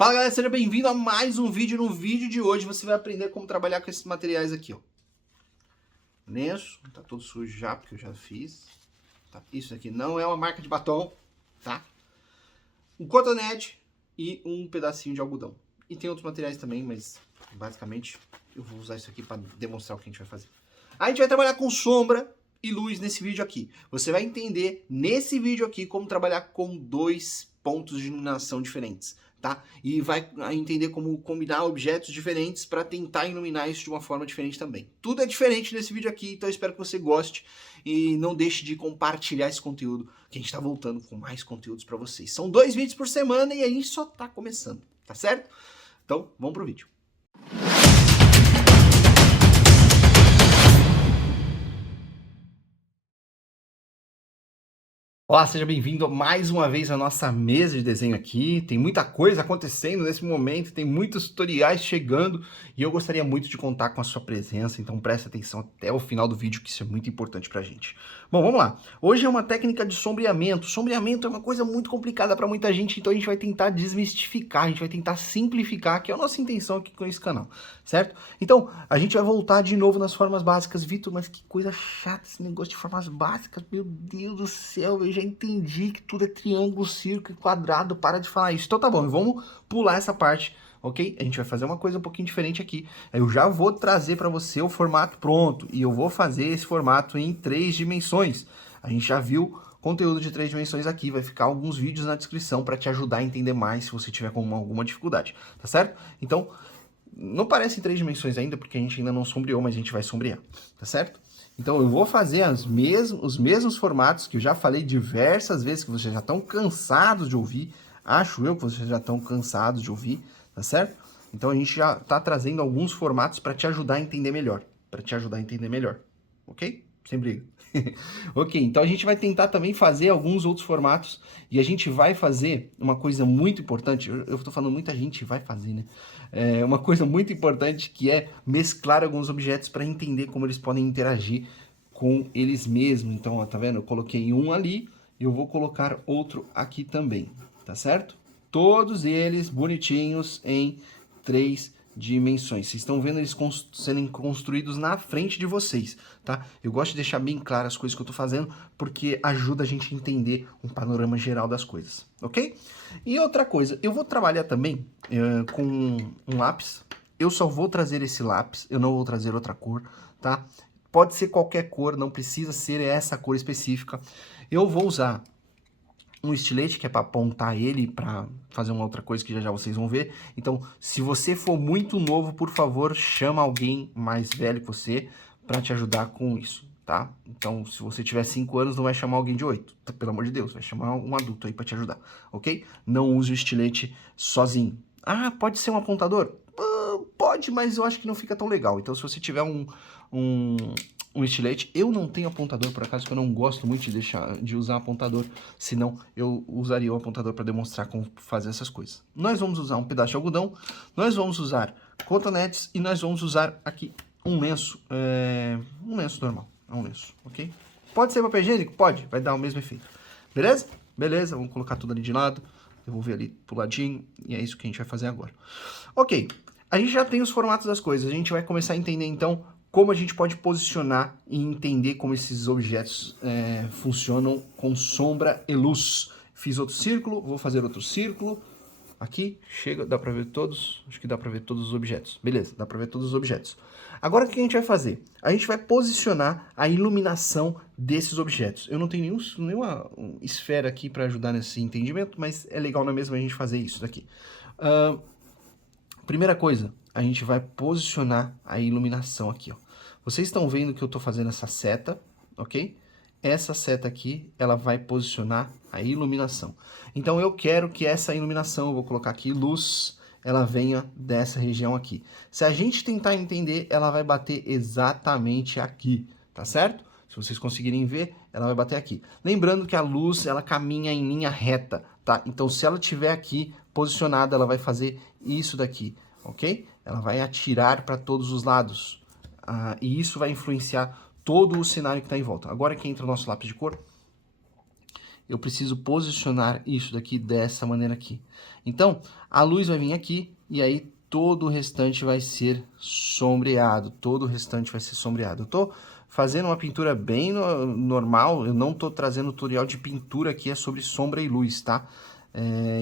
Fala galera, seja bem-vindo a mais um vídeo. No vídeo de hoje você vai aprender como trabalhar com esses materiais aqui, ó. Lenço, tá todo sujo já, porque eu já fiz. Tá? Isso aqui não é uma marca de batom, tá? Um cotonete e um pedacinho de algodão. E tem outros materiais também, mas basicamente eu vou usar isso aqui para demonstrar o que a gente vai fazer. A gente vai trabalhar com sombra e luz nesse vídeo aqui. Você vai entender nesse vídeo aqui como trabalhar com dois pontos de iluminação diferentes, tá? E vai entender como combinar objetos diferentes para tentar iluminar isso de uma forma diferente também. Tudo é diferente nesse vídeo aqui, então eu espero que você goste e não deixe de compartilhar esse conteúdo, que a gente está voltando com mais conteúdos para vocês. São 2 vídeos por semana e a gente só está começando, tá certo? Então, vamos pro vídeo. Olá, seja bem-vindo mais uma vez à nossa mesa de desenho aqui. Tem muita coisa acontecendo nesse momento, tem muitos tutoriais chegando e eu gostaria muito de contar com a sua presença, então preste atenção até o final do vídeo, que isso é muito importante pra gente. Bom, vamos lá. Hoje é uma técnica de sombreamento. Sombreamento é uma coisa muito complicada para muita gente, então a gente vai tentar desmistificar, a gente vai tentar simplificar, que é a nossa intenção aqui com esse canal, certo? Então, a gente vai voltar de novo nas formas básicas. Vitor, mas que coisa chata esse negócio de formas básicas, meu Deus do céu, eu já entendi que tudo é triângulo, círculo e quadrado, para de falar isso. Então tá bom, vamos pular essa parte, ok? A gente vai fazer uma coisa um pouquinho diferente aqui. Eu já vou trazer para você o formato pronto e eu vou fazer esse formato em 3 dimensões. A gente já viu conteúdo de 3 dimensões aqui, vai ficar alguns vídeos na descrição para te ajudar a entender mais se você tiver com alguma dificuldade, tá certo? Então, não parece em 3 dimensões ainda, porque a gente ainda não sombreou, mas a gente vai sombrear, tá certo? Então eu vou fazer os mesmos formatos que eu já falei diversas vezes, que vocês já estão cansados de ouvir. Acho eu que vocês já estão cansados de ouvir, tá certo? Então a gente já está trazendo alguns formatos para te ajudar a entender melhor. Ok? Sem briga. Ok, então a gente vai tentar também fazer alguns outros formatos e a gente vai fazer uma coisa muito importante. Eu tô falando muita gente vai fazer, né? Uma coisa muito importante, que é mesclar alguns objetos para entender como eles podem interagir com eles mesmos. Então, ó, tá vendo? Eu coloquei um ali, eu vou colocar outro aqui também, tá certo? Todos eles bonitinhos em 3 dimensões. Vocês estão vendo eles sendo construídos na frente de vocês, tá? Eu gosto de deixar bem claro as coisas que eu tô fazendo, porque ajuda a gente a entender um panorama geral das coisas, ok? E outra coisa, eu vou trabalhar também com um lápis. Eu só vou trazer esse lápis, eu não vou trazer outra cor, tá? Pode ser qualquer cor, não precisa ser essa cor específica. Eu vou usar um estilete, que é para apontar ele, para fazer uma outra coisa que já já vocês vão ver. Então, se você for muito novo, por favor, chama alguém mais velho que você para te ajudar com isso, tá? Então, se você tiver 5 anos, não vai chamar alguém de 8, pelo amor de Deus, vai chamar um adulto aí para te ajudar, ok? Não use o estilete sozinho. Ah, pode ser um apontador? Pode, mas eu acho que não fica tão legal. Então, se você tiver um estilete, eu não tenho apontador, por acaso, que eu não gosto muito de usar apontador, senão eu usaria o apontador para demonstrar como fazer essas coisas. Nós vamos usar um pedaço de algodão, nós vamos usar cotonetes e nós vamos usar aqui um lenço normal, um lenço, ok? Pode ser papel higiênico? Pode, vai dar o mesmo efeito. Beleza? Beleza, vamos colocar tudo ali de lado, devolver ali pro ladinho, e é isso que a gente vai fazer agora. Ok, a gente já tem os formatos das coisas, a gente vai começar a entender então como a gente pode posicionar e entender como esses objetos funcionam com sombra e luz. Fiz outro círculo, vou fazer outro círculo. Aqui, chega, dá pra ver todos? Acho que dá pra ver todos os objetos. Beleza, dá pra ver todos os objetos. Agora, o que a gente vai fazer? A gente vai posicionar a iluminação desses objetos. Eu não tenho nenhuma esfera aqui para ajudar nesse entendimento, mas é legal na mesma a gente fazer isso daqui. Primeira coisa, a gente vai posicionar a iluminação aqui, ó. Vocês estão vendo que eu estou fazendo essa seta, ok? Essa seta aqui, ela vai posicionar a iluminação. Então, eu quero que essa iluminação, eu vou colocar aqui luz, ela venha dessa região aqui. Se a gente tentar entender, ela vai bater exatamente aqui, tá certo? Se vocês conseguirem ver, ela vai bater aqui. Lembrando que a luz, ela caminha em linha reta, tá? Então, se ela estiver aqui posicionada, ela vai fazer isso daqui, ok? Ela vai atirar para todos os lados. E isso vai influenciar todo o cenário que está em volta. Agora que entra o nosso lápis de cor, eu preciso posicionar isso daqui dessa maneira aqui. Então, a luz vai vir aqui e aí todo o restante vai ser sombreado, todo o restante vai ser sombreado. Eu tô fazendo uma pintura bem normal, eu não tô trazendo tutorial de pintura aqui, é sobre sombra e luz, tá?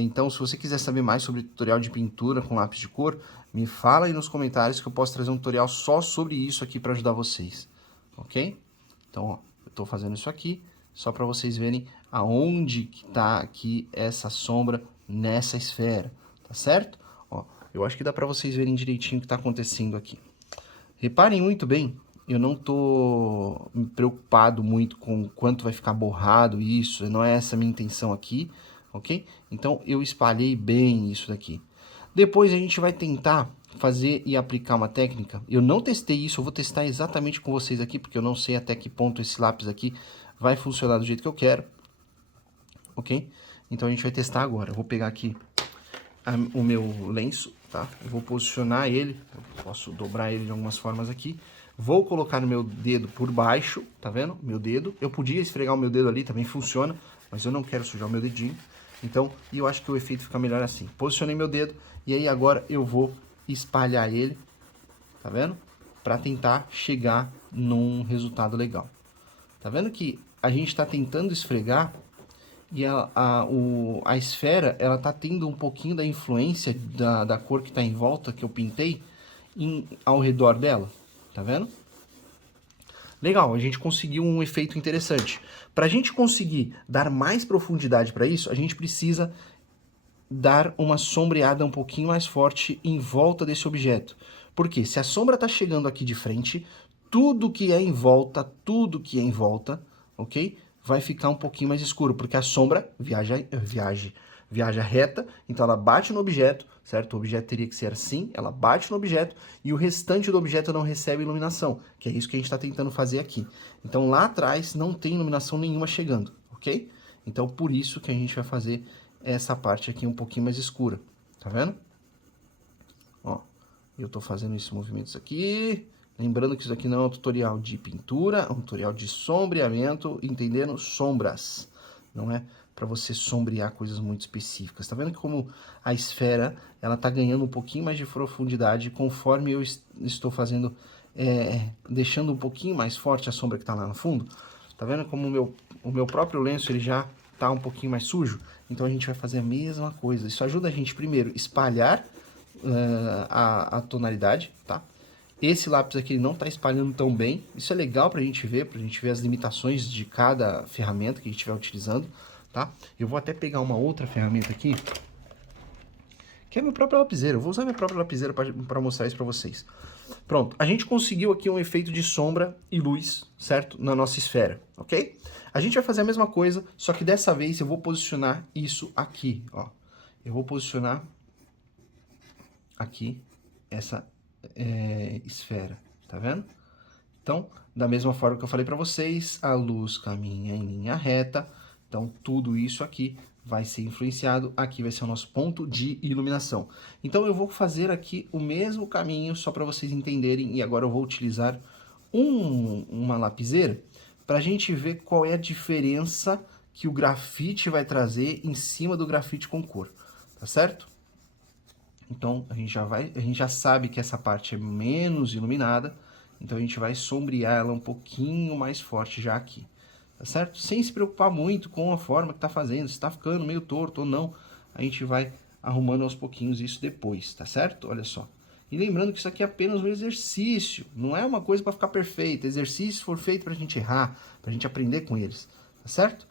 Então, se você quiser saber mais sobre tutorial de pintura com lápis de cor, me fala aí nos comentários que eu posso trazer um tutorial só sobre isso aqui para ajudar vocês, ok? Então, ó, eu tô fazendo isso aqui só para vocês verem aonde que tá aqui essa sombra nessa esfera, tá certo? Ó, eu acho que dá para vocês verem direitinho o que está acontecendo aqui. Reparem muito bem, eu não tô preocupado muito com quanto vai ficar borrado isso, não é essa a minha intenção aqui, ok? Então eu espalhei bem isso daqui. Depois a gente vai tentar fazer e aplicar uma técnica. Eu não testei isso, eu vou testar exatamente com vocês aqui, porque eu não sei até que ponto esse lápis aqui vai funcionar do jeito que eu quero, ok? Então a gente vai testar agora. Eu vou pegar aqui o meu lenço, tá? Eu vou posicionar ele, eu posso dobrar ele de algumas formas aqui. Vou colocar no meu dedo por baixo, tá vendo? Meu dedo. Eu podia esfregar o meu dedo ali, também funciona, mas eu não quero sujar o meu dedinho. Então, eu acho que o efeito fica melhor assim. Posicionei meu dedo e aí agora eu vou espalhar ele, tá vendo? Para tentar chegar num resultado legal. Tá vendo que a gente está tentando esfregar e a esfera, ela tá tendo um pouquinho da influência da cor que tá em volta, que eu pintei, ao redor dela, tá vendo? Legal, a gente conseguiu um efeito interessante. Para a gente conseguir dar mais profundidade para isso, a gente precisa dar uma sombreada um pouquinho mais forte em volta desse objeto. Porque se a sombra está chegando aqui de frente, tudo que é em volta, ok? Vai ficar um pouquinho mais escuro, porque a sombra viaja reta, então ela bate no objeto, certo? O objeto teria que ser assim, ela bate no objeto e o restante do objeto não recebe iluminação, que é isso que a gente está tentando fazer aqui. Então lá atrás não tem iluminação nenhuma chegando, ok? Então por isso que a gente vai fazer essa parte aqui um pouquinho mais escura, tá vendo? Ó, eu tô fazendo esses movimentos aqui, lembrando que isso aqui não é um tutorial de pintura, é um tutorial de sombreamento, entendendo? Sombras, não é para você sombrear coisas muito específicas. Tá vendo que como a esfera, ela tá ganhando um pouquinho mais de profundidade conforme eu estou fazendo, deixando um pouquinho mais forte a sombra que tá lá no fundo? Tá vendo como o meu próprio lenço, ele já tá um pouquinho mais sujo? Então a gente vai fazer a mesma coisa. Isso ajuda a gente, primeiro, espalhar a tonalidade, tá? Esse lápis aqui ele não está espalhando tão bem. Isso é legal para a gente ver as limitações de cada ferramenta que a gente estiver utilizando, tá? Eu vou até pegar uma outra ferramenta aqui, que é minha própria lapiseira. Eu vou usar minha própria lapiseira para mostrar isso para vocês. Pronto, a gente conseguiu aqui um efeito de sombra e luz, certo? Na nossa esfera, ok? A gente vai fazer a mesma coisa, só que dessa vez eu vou posicionar isso aqui, ó. Eu vou posicionar aqui essa esfera, tá vendo? Então, da mesma forma que eu falei para vocês, a luz caminha em linha reta, então tudo isso aqui vai ser influenciado, aqui vai ser o nosso ponto de iluminação. Então eu vou fazer aqui o mesmo caminho, só para vocês entenderem, e agora eu vou utilizar uma lapiseira para a gente ver qual é a diferença que o grafite vai trazer em cima do grafite com cor, tá certo? Então a gente já sabe que essa parte é menos iluminada, então a gente vai sombrear ela um pouquinho mais forte já aqui, tá certo? Sem se preocupar muito com a forma que tá fazendo, se tá ficando meio torto ou não, a gente vai arrumando aos pouquinhos isso depois, tá certo? Olha só. E lembrando que isso aqui é apenas um exercício, não é uma coisa para ficar perfeita. Exercícios foram feitos para a gente errar, para a gente aprender com eles, tá certo?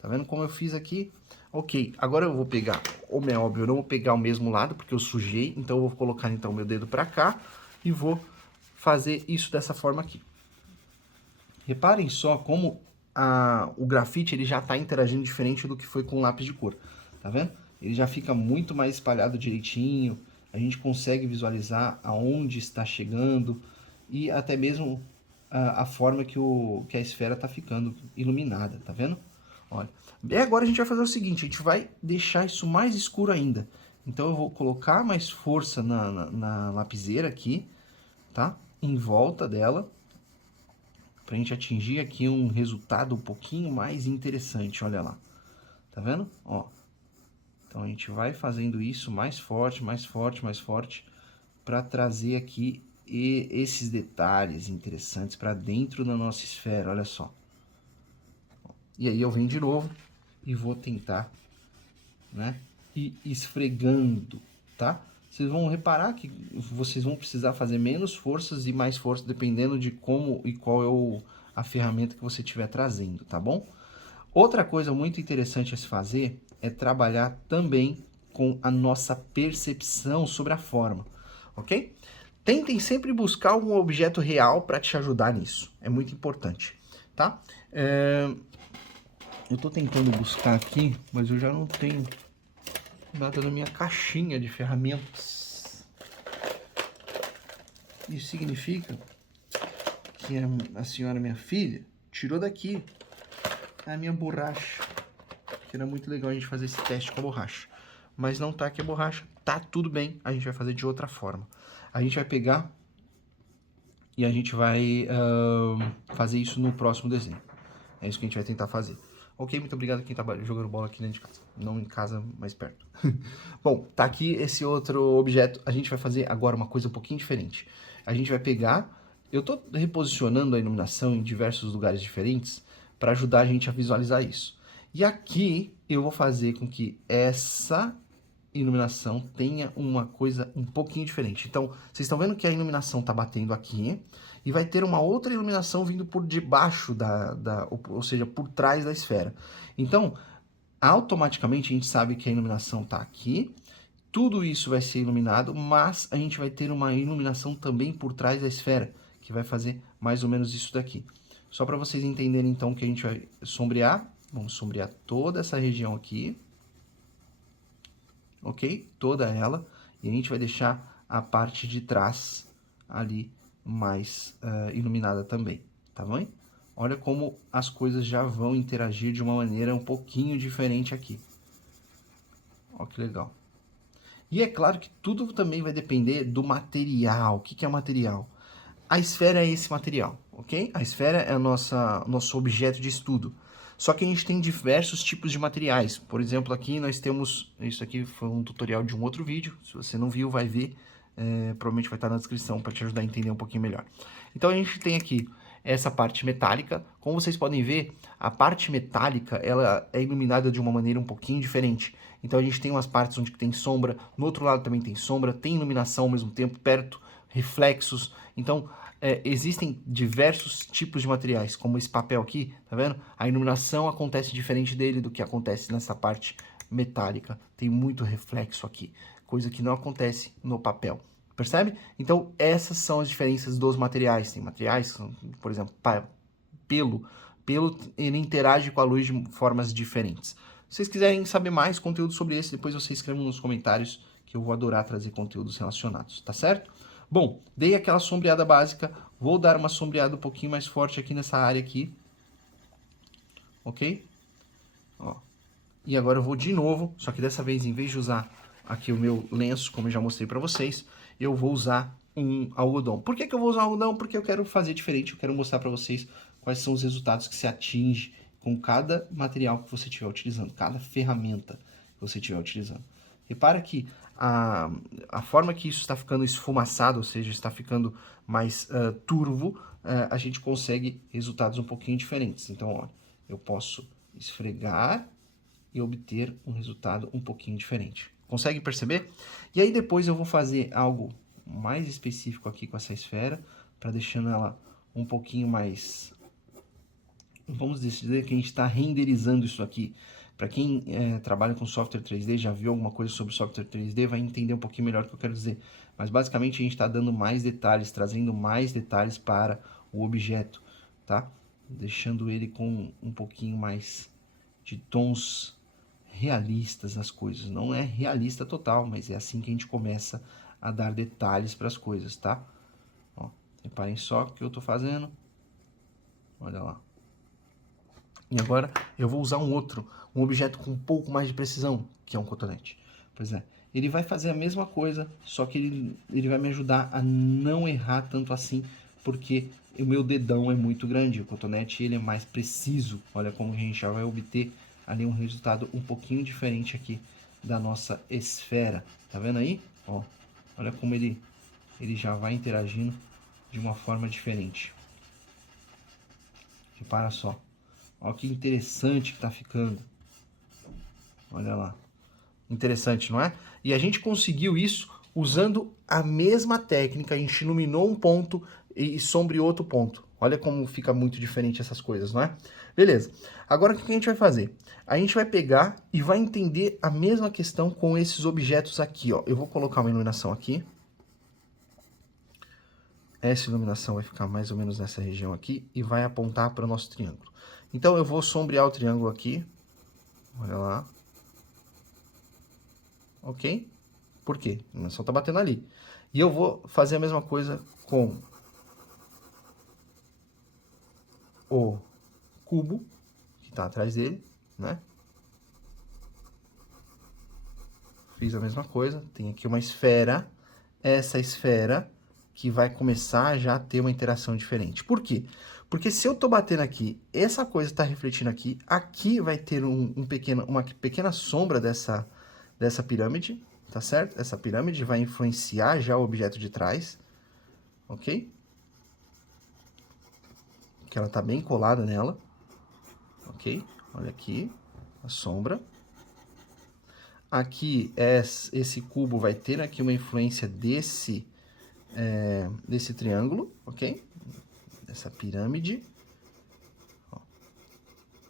Tá vendo como eu fiz aqui? Ok, agora eu vou pegar, como é óbvio, eu não vou pegar o mesmo lado, porque eu sujei, então eu vou colocar então meu dedo para cá e vou fazer isso dessa forma aqui. Reparem só como o grafite ele já está interagindo diferente do que foi com o lápis de cor, tá vendo? Ele já fica muito mais espalhado direitinho, a gente consegue visualizar aonde está chegando e até mesmo a forma que a esfera está ficando iluminada, tá vendo? Olha, e agora a gente vai fazer o seguinte, a gente vai deixar isso mais escuro ainda. Então eu vou colocar mais força na lapiseira aqui, tá? Em volta dela, pra gente atingir aqui um resultado um pouquinho mais interessante, olha lá. Tá vendo? Ó. Então a gente vai fazendo isso mais forte, mais forte, mais forte, para trazer aqui esses detalhes interessantes para dentro da nossa esfera, olha só. E aí eu venho de novo e vou tentar, né, ir esfregando, tá? Vocês vão reparar que vocês vão precisar fazer menos forças e mais forças, dependendo de como e qual é a ferramenta que você estiver trazendo, tá bom? Outra coisa muito interessante a se fazer é trabalhar também com a nossa percepção sobre a forma, ok? Tentem sempre buscar um objeto real para te ajudar nisso, é muito importante, tá? Eu estou tentando buscar aqui, mas eu já não tenho nada na minha caixinha de ferramentas. Isso significa que a senhora, minha filha, tirou daqui a minha borracha. Que era muito legal a gente fazer esse teste com a borracha. Mas não tá aqui a borracha, tá tudo bem, a gente vai fazer de outra forma. A gente vai pegar e a gente vai fazer isso no próximo desenho. É isso que a gente vai tentar fazer. Ok, muito obrigado a quem tá jogando bola aqui dentro de casa. Não em casa, mais perto. Bom, tá aqui esse outro objeto. A gente vai fazer agora uma coisa um pouquinho diferente. A gente vai pegar... Eu tô reposicionando a iluminação em diversos lugares diferentes para ajudar a gente a visualizar isso. E aqui eu vou fazer com que essa iluminação tenha uma coisa um pouquinho diferente. Então, vocês estão vendo que a iluminação tá batendo aqui e vai ter uma outra iluminação vindo por debaixo ou seja, por trás da esfera. Então, automaticamente a gente sabe que a iluminação tá aqui, tudo isso vai ser iluminado, mas a gente vai ter uma iluminação também por trás da esfera, que vai fazer mais ou menos isso daqui. Só para vocês entenderem então que a gente vai sombrear, vamos sombrear toda essa região aqui, ok? Toda ela, e a gente vai deixar a parte de trás ali mais iluminada também, tá bom? Olha como as coisas já vão interagir de uma maneira um pouquinho diferente aqui. Ó que legal. E é claro que tudo também vai depender do material. O que é o material? A esfera é esse material, ok? A esfera é nosso objeto de estudo. Só que a gente tem diversos tipos de materiais. Por exemplo, aqui nós temos... Isso aqui foi um tutorial de um outro vídeo. Se você não viu, vai ver. Provavelmente vai estar na descrição para te ajudar a entender um pouquinho melhor. Então a gente tem aqui essa parte metálica. Como vocês podem ver, a parte metálica ela é iluminada de uma maneira um pouquinho diferente. Então a gente tem umas partes onde tem sombra, no outro lado também tem sombra, tem iluminação ao mesmo tempo, perto, reflexos. Então existem diversos tipos de materiais, como esse papel aqui, tá vendo? A iluminação acontece diferente dele do que acontece nessa parte metálica. Tem muito reflexo aqui, coisa que não acontece no papel. Percebe? Então essas são as diferenças dos materiais. Tem materiais, por exemplo, pelo ele interage com a luz de formas diferentes. Se vocês quiserem saber mais conteúdo sobre esse, depois vocês escrevam nos comentários que eu vou adorar trazer conteúdos relacionados, tá certo? Bom, dei aquela sombreada básica, vou dar uma sombreada um pouquinho mais forte aqui nessa área aqui, ok? Ó. E agora eu vou de novo, só que dessa vez, em vez de usar aqui o meu lenço, como eu já mostrei para vocês, eu vou usar um algodão. Por que eu vou usar algodão? Porque eu quero fazer diferente, eu quero mostrar para vocês quais são os resultados que se atinge com cada material que você estiver utilizando, cada ferramenta que você estiver utilizando. Repara que a forma que isso está ficando esfumaçado, ou seja, está ficando mais turvo, a gente consegue resultados um pouquinho diferentes. Então, olha, eu posso esfregar e obter um resultado um pouquinho diferente. Consegue perceber? E aí depois eu vou fazer algo mais específico aqui com essa esfera, para deixando ela um pouquinho mais... Vamos dizer que a gente está renderizando isso aqui. Para quem trabalha com software 3D, já viu alguma coisa sobre software 3D, vai entender um pouquinho melhor o que eu quero dizer. Mas basicamente a gente está dando mais detalhes, trazendo mais detalhes para o objeto, tá? Deixando ele com um pouquinho mais de tons realistas nas coisas. Não é realista total, mas é assim que a gente começa a dar detalhes para as coisas, tá? Ó, reparem só o que eu estou fazendo. Olha lá. E agora eu vou usar um objeto com um pouco mais de precisão, que é um cotonete. Pois é, ele vai fazer a mesma coisa, só que ele vai me ajudar a não errar tanto assim, porque o meu dedão é muito grande. O cotonete ele é mais preciso. Olha como a gente já vai obter ali um resultado um pouquinho diferente aqui da nossa esfera. Tá vendo aí? Ó, olha como ele já vai interagindo de uma forma diferente. Repara só. Olha que interessante que tá ficando. Olha lá. Interessante, não é? E a gente conseguiu isso usando a mesma técnica. A gente iluminou um ponto e sombreou outro ponto. Olha como fica muito diferente essas coisas, não é? Beleza. Agora o que a gente vai fazer? A gente vai pegar e vai entender a mesma questão com esses objetos aqui, ó. Eu vou colocar uma iluminação aqui. Essa iluminação vai ficar mais ou menos nessa região aqui e vai apontar para o nosso triângulo. Então eu vou sombrear o triângulo aqui. Olha lá. Ok? Por quê? A iluminação está batendo ali. E eu vou fazer a mesma coisa com o cubo, que está atrás dele, né? Fiz a mesma coisa. Tem aqui uma esfera. Essa esfera que vai começar já a ter uma interação diferente. Por quê? Porque se eu estou batendo aqui, essa coisa está refletindo aqui, aqui vai ter uma pequena sombra dessa pirâmide, tá certo? Essa pirâmide vai influenciar já o objeto de trás, ok? Que ela está bem colada nela, ok? Olha aqui, a sombra. Aqui, esse cubo vai ter aqui uma influência desse triângulo, ok? Dessa pirâmide. Ó.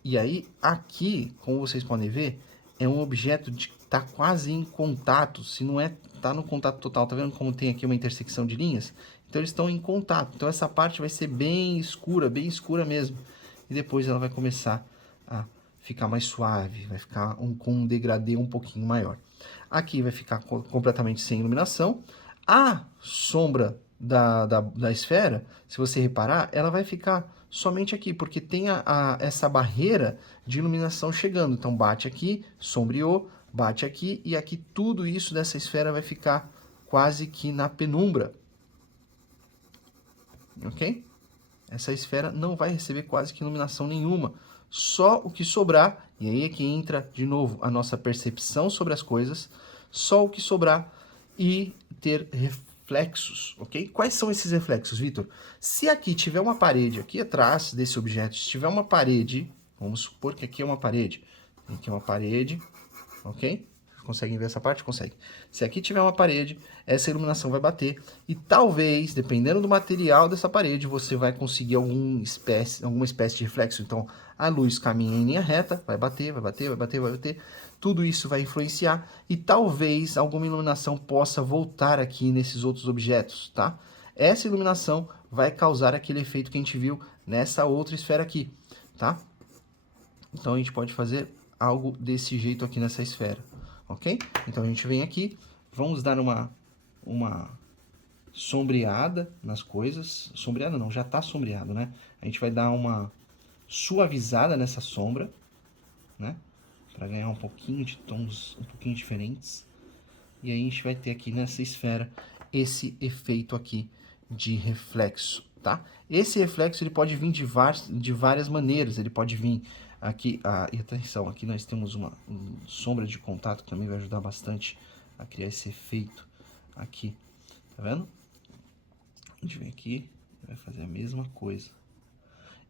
E aí, aqui, como vocês podem ver, é um objeto que está quase em contato, se não é, está no contato total. Tá vendo como tem aqui uma intersecção de linhas? Então, eles estão em contato. Então, essa parte vai ser bem escura mesmo. E depois ela vai começar a ficar mais suave, vai ficar com um degradê um pouquinho maior. Aqui vai ficar completamente sem iluminação. A sombra da esfera, se você reparar, ela vai ficar somente aqui, porque tem essa barreira de iluminação chegando. Então bate aqui, sombreou, bate aqui, e aqui tudo isso dessa esfera vai ficar quase que na penumbra. Ok? Essa esfera não vai receber quase que iluminação nenhuma. Só o que sobrar, e aí é que entra de novo a nossa percepção sobre as coisas, só o que sobrar e ter reflexos, ok? Quais são esses reflexos, Vitor? Se aqui tiver uma parede, aqui atrás desse objeto, se tiver uma parede, vamos supor que aqui é uma parede, aqui é uma parede, ok? Conseguem ver essa parte? Consegue. Se aqui tiver uma parede, essa iluminação vai bater e talvez, dependendo do material dessa parede, você vai conseguir alguma espécie de reflexo. Então, a luz caminha em linha reta, vai bater, vai bater, vai bater, vai bater. Tudo isso vai influenciar e talvez alguma iluminação possa voltar aqui nesses outros objetos, tá? Essa iluminação vai causar aquele efeito que a gente viu nessa outra esfera aqui, tá? Então, a gente pode fazer algo desse jeito aqui nessa esfera. Ok? Então a gente vem aqui, vamos dar uma sombreada nas coisas. Sombreada não, já tá sombreado, né? A gente vai dar uma suavizada nessa sombra, né? Para ganhar um pouquinho de tons um pouquinho diferentes. E aí a gente vai ter aqui nessa esfera esse efeito aqui de reflexo, tá? Esse reflexo ele pode vir de várias maneiras. Ele pode vir aqui, e atenção, aqui nós temos uma sombra de contato que também vai ajudar bastante a criar esse efeito aqui, tá vendo? A gente vem aqui e vai fazer a mesma coisa.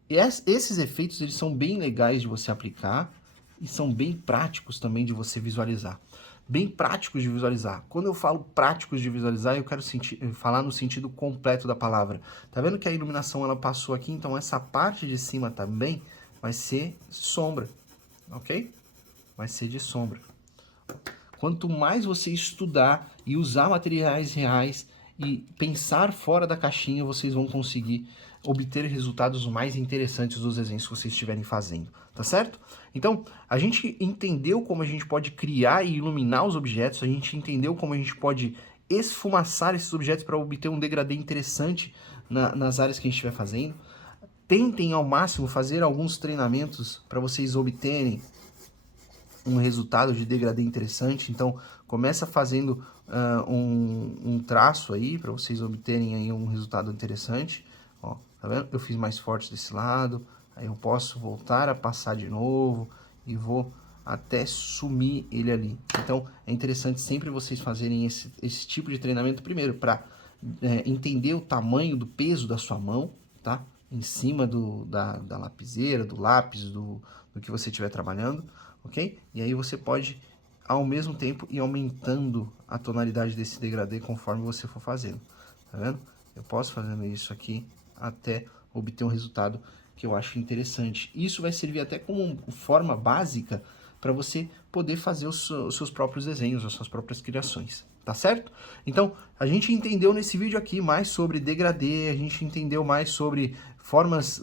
E esses efeitos eles são bem legais de você aplicar e são bem práticos também de você visualizar. Bem práticos de visualizar. Quando eu falo práticos de visualizar, eu quero falar no sentido completo da palavra. Tá vendo que a iluminação ela passou aqui, então essa parte de cima também vai ser sombra, ok? Vai ser de sombra. Quanto mais você estudar e usar materiais reais e pensar fora da caixinha, vocês vão conseguir obter resultados mais interessantes dos desenhos que vocês estiverem fazendo, tá certo? Então, a gente entendeu como a gente pode criar e iluminar os objetos, a gente entendeu como a gente pode esfumaçar esses objetos para obter um degradê interessante nas áreas que a gente estiver fazendo. Tentem ao máximo fazer alguns treinamentos para vocês obterem um resultado de degradê interessante. Então, começa fazendo um traço aí para vocês obterem aí um resultado interessante. Ó, tá vendo? Eu fiz mais forte desse lado, aí eu posso voltar a passar de novo e vou até sumir ele ali. Então, é interessante sempre vocês fazerem esse tipo de treinamento primeiro para entender o tamanho do peso da sua mão, tá? Em cima da lapiseira, do lápis, do que você estiver trabalhando, ok? E aí você pode, ao mesmo tempo, ir aumentando a tonalidade desse degradê conforme você for fazendo, tá vendo? Eu posso fazendo isso aqui até obter um resultado que eu acho interessante. Isso vai servir até como forma básica para você poder fazer os seus próprios desenhos, as suas próprias criações, tá certo? Então, a gente entendeu nesse vídeo aqui mais sobre degradê, a gente entendeu mais sobre formas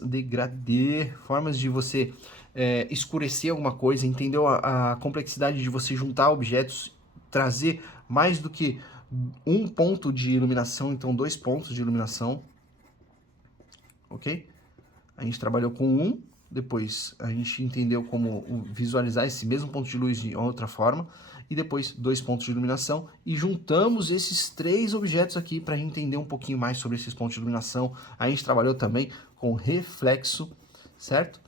formas de você escurecer alguma coisa, entendeu a complexidade de você juntar objetos, trazer mais do que um ponto de iluminação, então 2 pontos de iluminação, ok? A gente trabalhou com um, depois a gente entendeu como visualizar esse mesmo ponto de luz de outra forma, e depois 2 pontos de iluminação, e juntamos esses 3 objetos aqui para a gente entender um pouquinho mais sobre esses pontos de iluminação. A gente trabalhou também com reflexo, certo?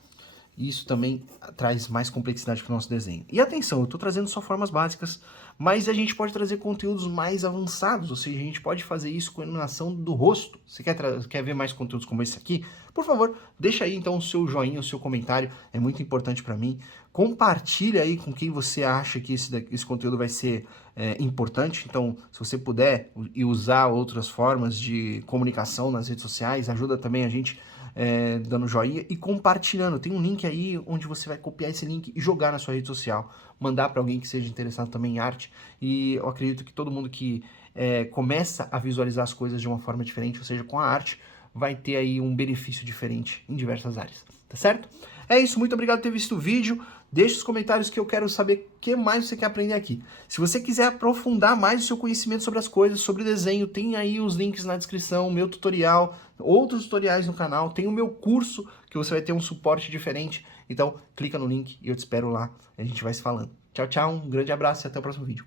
E isso também traz mais complexidade para o nosso desenho. E atenção, eu estou trazendo só formas básicas, mas a gente pode trazer conteúdos mais avançados, ou seja, a gente pode fazer isso com a iluminação do rosto. Você quer ver mais conteúdos como esse aqui? Por favor, deixa aí então o seu joinha, o seu comentário, é muito importante para mim. Compartilha aí com quem você acha que esse conteúdo vai ser importante. Então, se você puder e usar outras formas de comunicação nas redes sociais, ajuda também a gente dando joinha e compartilhando. Tem um link aí onde você vai copiar esse link e jogar na sua rede social, mandar para alguém que seja interessado também em arte. E eu acredito que todo mundo que começa a visualizar as coisas de uma forma diferente, ou seja, com a arte, vai ter aí um benefício diferente em diversas áreas, tá certo? É isso, muito obrigado por ter visto o vídeo. Deixe os comentários que eu quero saber o que mais você quer aprender aqui. Se você quiser aprofundar mais o seu conhecimento sobre as coisas, sobre desenho, tem aí os links na descrição, meu tutorial, outros tutoriais no canal, tem o meu curso que você vai ter um suporte diferente. Então, clica no link e eu te espero lá, a gente vai se falando. Tchau, tchau, um grande abraço e até o próximo vídeo.